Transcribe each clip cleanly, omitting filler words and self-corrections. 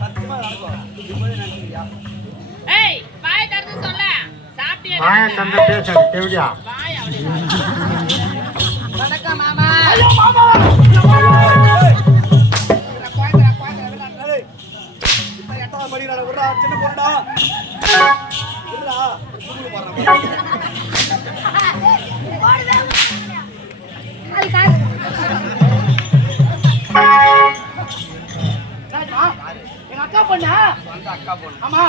சத்தியமா நடக்கும். இப்போதே நினைச்சியா? ஏய் வாய் திறந்து சொல்ல. சாப்பிட்டியா? வாய் தந்து பேசு தேவடியா. வாய் அவளே. வணக்கம் மாமா. ஐயோ மாமா. இப்ப 8வது படிடா விடுடா சின்ன பொண்ணுடா. விடுடா. சுடுல போறா. அது காய். எங்க அக்கா பொண்ணா? அந்த அக்கா பொண்ணு. ஆமா.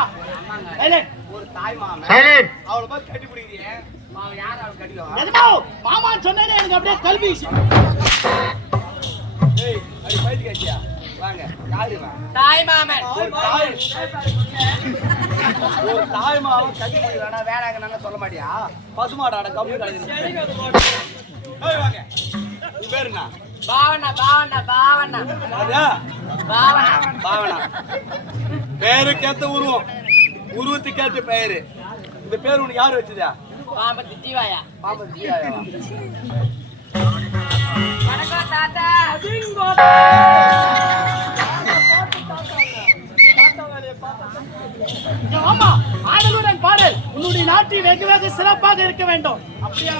சைலண்ட். ஒரு தாய் மாமன். சைலண்ட். அவளை போய் கட்டி பிடிக்கிறீங்க. மாமன் யார் அவளை கட்டிடுவா? எதுமா மாமான்னு சொன்னேனே எனக்கு அப்படியே கல்வி. ஏய், அடி பைத்தி கட்டியா? வாங்க. யாரு வா? தாய் மாமன். ஒரு தாய் மாமன் கட்டி பிடிக்கிறானா வேணாங்க நாங்க சொல்ல மாட்டியா? பசுமாடாட கம்மி கிடையாது. ஏய் வாங்க. உன் பேர் என்ன? பாவனா பாவனா பாவனா. அதா? பாவனா. பாவனா. பேருக்கேத்த உருவம். உருவத்துக்கேத்த பெயரு. இந்த பேர் உனக்கு யார் வச்சதா? பாம்பத்து ஜீவாயா. பாம்பத்து ஜீவாயா? வணக்கம் தாத்தா. ஆமா ஆடலுடன் பாடல் உன்னுடைய நாட்டில் வெகு வெகு சிறப்பாக இருக்க வேண்டும். அப்படியா?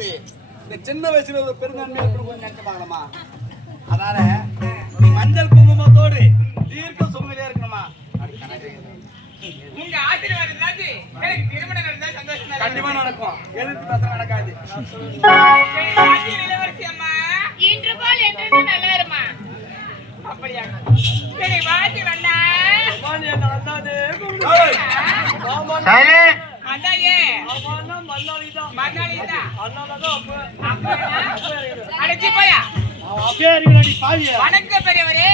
அதாவது இந்த சின்ன வயசுல ஒரு பெருந்தன்மை கொஞ்சம் நினைச்சு பார்க்கலாமா? அதனால நீ மஞ்சள் குங்குமத்தோடு தீர்க்க சுமங்கலியா இருக்கணுமா? உங்க ஆசீர்வாதம் இல்லாது எனக்கு திருமணம் நடந்தா சந்தோஷம் தான். கண்டிப்பா நடக்கும். எதிர்த்து பேச நடக்காது. சரி, ராஜ்ய இளவரசி அம்மா இன்று போல் என்றும் நல்லா இருமா. அப்படியா? சரி வாத்தி வந்தா சைலண்ட். அந்தாயே மன்னாலிதா அடைச்சி போயா. அப்படியே இருக்கடி பாவியே. வணக்கம் பெரியவரே.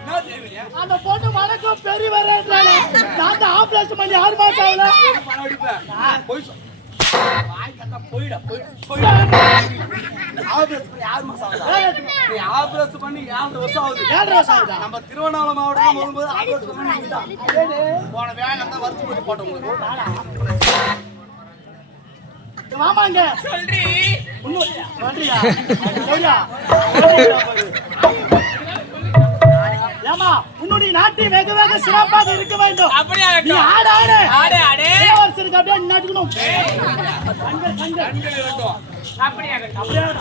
என்ன தெரியுங்க? அந்த பொண்ணு வணக்கம் பெரியவரேன்றானே. நான் தான் ஆபரேஷன் பண்ணி 6 மாசம் ஆகல. பணம் அடிப்பேன். போய் வாய் கட்ட போயிட போய் ஆபரேஷன் பண்ணி 6 மாசம் ஆகுது. நீ ஆபரேஷன் பண்ணி 7 வருஷம் ஆகுது. 7 வருஷம் ஆகுதா? நம்ம திருவண்ணாமலை மாவட்டம் வரும்போது ஆபரேஷன் பண்ணி போன வேலை தான் வருஷம் போட்டு போட்டோம் உங்களுக்கு. மாமாங்க சொல்றி சொல்றியா? சொல்றியா? ஏமா உன்னுடைய நாட்டை வெகு வெகு சிறப்பாக இருக்க வேண்டும். அப்படியா? நீ ஆடு ஆடு ஆடு ஆடு இளவரசருக்கு அப்படியே நட்டுக்கணும். கண்கள் இரண்டும் அப்படியா? அப்படியே ஆடு.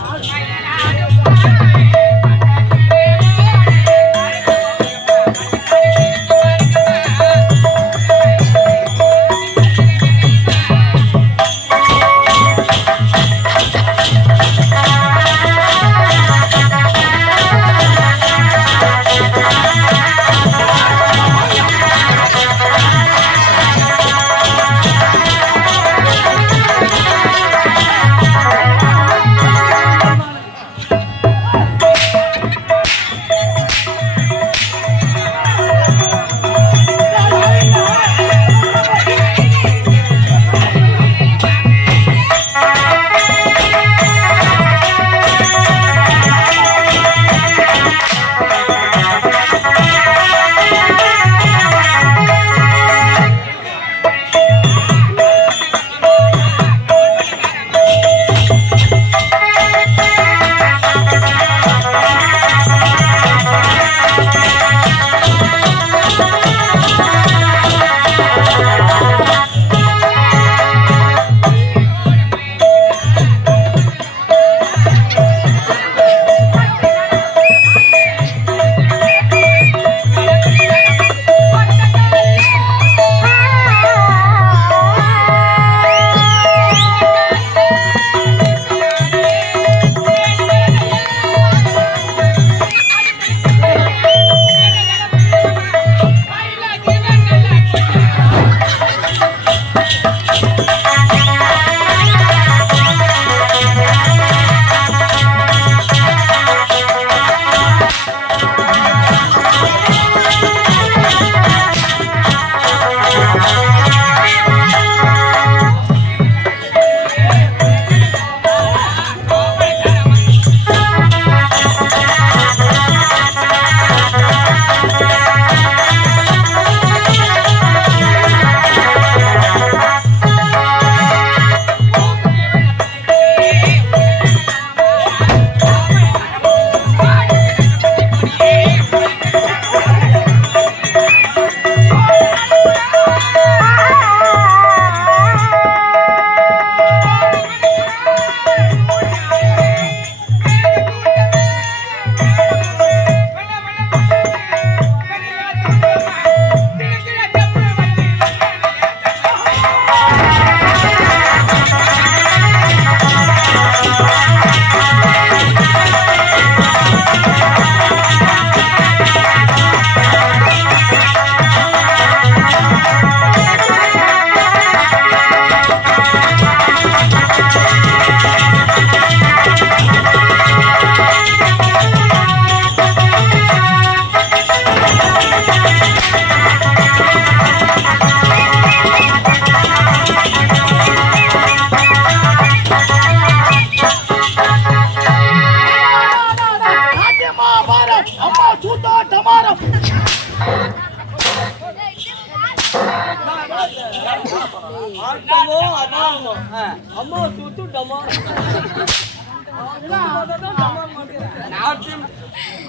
நாட்டியம்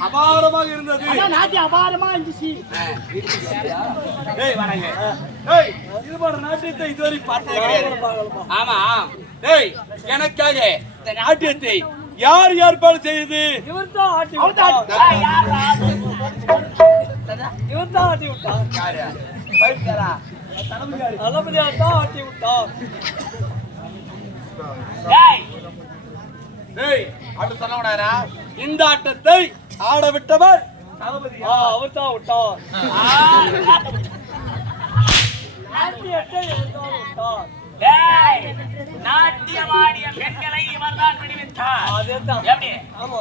அபாரமாக இருந்தது. நாட்டியம் அபாரமா இருந்துச்சு. டேய் வணங்க. டேய் இது போன்ற நாட்டியத்தை இதுவரை பார்த்ததே கிடையாது. ஆமா டேய் எனக்காக இந்த நாட்டியத்தை யார் ஏற்பாடு செய்தது? இவர்தான் ஆட்டி விட்டார். யாரு? பைத்தியக்காரா? தளபதியாரு. தளபதியார் தான் ஆட்டி விட்டார். டேய் ஆட்ட சொன்னவனாரா? இந்த ஆட்டத்தை ஆட விட்டவர் தளபதி. அவர் தான் விட்டார். நாட்டியத்தை இவர்தான் விட்டார். நாட்டியமாடிய பெண்களை இவர்தான் விடுவித்தார். அதேதான். எப்படி? ஆமா.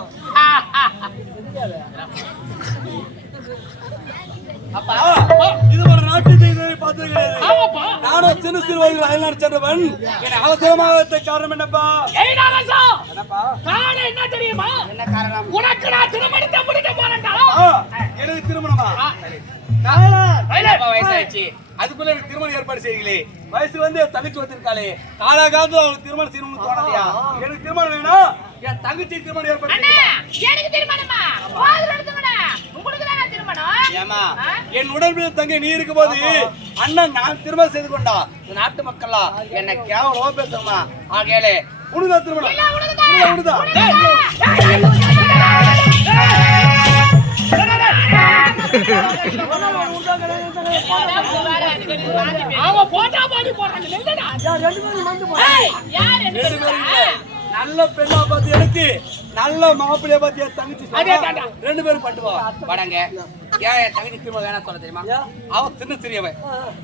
அப்பா இது ஒரு நாட்டியத்தை இதுவரை பார்த்தது கிடையாது. நானும் சின்ன சிறு வயதில் அயல்நாடு சென்றவன். என் அவசரமாக காரணம் என்னப்பா? என்னப்பா? என்ன தெரியுமா? என்ன காரணம்? உனக்கு நான் திருமணத்தை முடிக்க போறேன்டா. எனக்கு திருமணமா? வயசாயிடுச்சு, அதுக்குள்ள எனக்கு திருமணம் ஏற்பாடு செய்யுங்களே. வயசு வந்து என் தங்கச்சி வச்சிருக்காளே, காலாகாலத்துல அவளுக்கு திருமணம் செய்யணும்னு தோணலையா? எனக்கு திருமணம் வேணும், என் தங்கச்சி திருமணம் ஏற்பாடு செய்யுங்க. எனக்கு திருமணமா? உங்களுக்கு தான் திருமணம். ஏமா என் உடன்பிறந்த தங்கை நீ இருக்கும் போது அண்ணன் நான் திருமணம் செய்து கொண்டா இந்த நாட்டு மக்களா என்ன கேவலமா பேசுறமா? ஆகையாலே உனதா திருமணம்? உனதா? அவன் போட்டா பாடி போறாங்க. நல்ல பெண்ணா பார்த்து எனக்கு நல்ல மாப்பிள்ளைய பார்த்து என் தங்கச்சி ரெண்டு பேரும் பண்ணுவா வடங்க. ஏன் என் தங்கச்சி திருமணம் வேணா சொல்ல தெரியுமா? அவன் சின்ன சிறியவன்,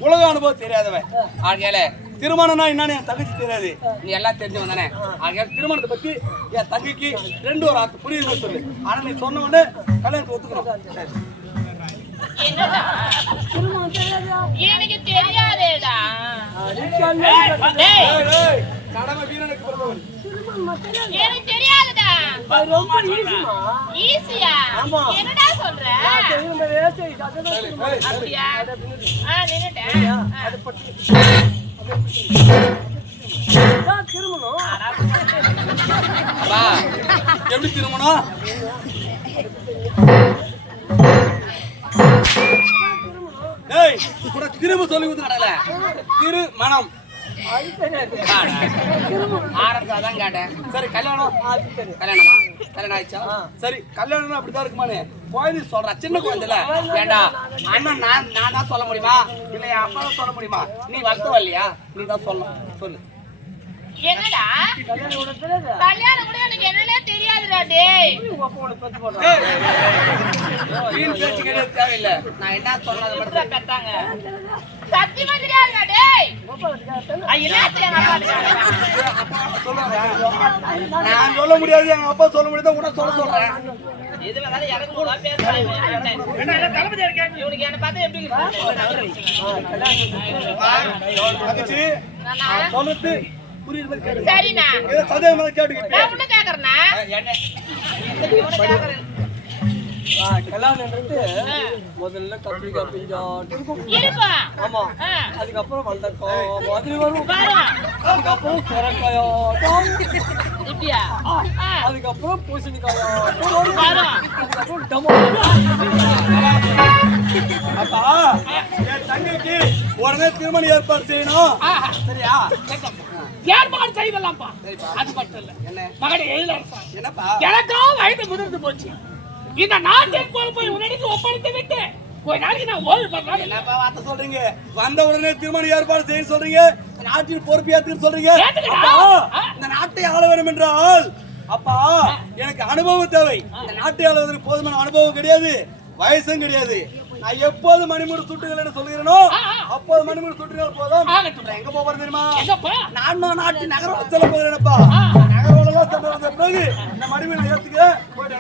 உலக அனுபவம் தெரியாதவன். ஆகையால திருமணம்னா என்னன்னு என் தங்கச்சி தெரியாது, நீ எல்லாம் தெரிஞ்சவன் தானே. ஆகையால திருமணத்தை பத்தி என் தங்கைக்கு ரெண்டு ஒரு ஆத்து புரியுது சொல்லு. ஆனா நீ சொன்ன உடனே கல்யாணத்தை ஒத்துக்கணும். எனக்கு தெரியாதேடா. கடமை வீரனுக்கு பிறந்தவன். எனக்கு தெரியாதுடா. ரொம்ப ஈஸியா? என்னடா சொல்ற? அப்படியா? நின்னுட்டேன். திருமணம் எப்படி திருமணம்? திரும்ப சொல்லி கொடுத்து திருமணம் ஆரம்பிச்சாதான் கேட்டேன். சரி கல்யாணம் கல்யாணமா? கல்யாணம் ஆயிடுச்சா? சரி கல்யாணம் அப்படிதான் இருக்குமானே குழந்தை சொல்ற சின்ன குழந்தைல ஏண்டா அண்ணன் நான் தான் சொல்ல முடியுமா இல்ல என் அப்பா தான் சொல்ல முடியுமா? நீ வளர்த்தவ இல்லையா? நீ தான் சொல்லணும் சொல்லு. என்னடா கல்யாணம் கூட எனக்கு என்னன்னே தெரியாதுடா. டேய் வீண் பேச்சு கிடையாது, தேவையில்லை. நான் என்ன சொன்னது மட்டும் பெத்தாங்க. சத்தியமா தெரியாதுடா. டேய் நான் சொல்ல முடியாது, எங்க அப்பா சொல்ல முடியாது, உனக்கு சொல்ல சொல்றேன். எது வேணாலும் எனக்கு கூட பேசுறாங்க. இவனுக்கு என்ன பார்த்தா எப்படி தங்கச்சி சொல்லுது புரியுது மாதிரி கேட்டு. சரிண்ணா சந்தேகம் மாதிரி கேட்டு. நான் உன்ன கேக்குறேன்னா கல்யாணம் முதல்ல கத்திரிக்காய் பிஞ்சாட்டு இருக்கும். ஆமா, அதுக்கப்புறம் வந்தக்காய் மாதிரி வரும். அதுக்கப்புறம் சொரக்காயாட்டம், அதுக்கப்புறம் பூசணிக்காயாட்டம் வரும். அதுக்கப்புறம் அப்பா என் தங்கைக்கு உடனே திருமணம் ஏற்பாடு செய்யணும். சரியா? ஏற்பாடு செய்தலாம்ப்பா. அது மட்டும் இல்ல என்ன மகனே எழுதலாம். என்னப்பா? எனக்கும் வயது முதிர்ந்து போச்சு. இந்த நாட்டின் பொறுப்பை உடனே ஒப்படைத்து விட்டு போய் நாளைக்கு நான் ஓய்வு பண்றேன். என்னப்பா வார்த்தை சொல்றீங்க? வந்த உடனே திருமணம் ஏற்பாடு செய்ய சொல்றீங்க, நாட்டின் பொறுப்பு ஏற்றுன்னு சொல்றீங்க. இந்த நாட்டை ஆள வேண்டும் என்றால் அப்பா எனக்கு அனுபவம் தேவை. இந்த நாட்டை ஆளுவதற்கு போதுமான அனுபவம் கிடையாது, வயசும் கிடையாது. நான் எப்போது மணிமூடு சுட்டுகள் சொல்லுகிறேனோ அப்போது மணிமூடு சுட்டுகள் போதும். எங்க போறது தெரியுமா? நான் நாட்டு நகரம் செல்ல போகிறேன்ப்பா. நகரம் சென்ற பிறகு இந்த மணிமூடு ஏத்துக்க போயிட்டு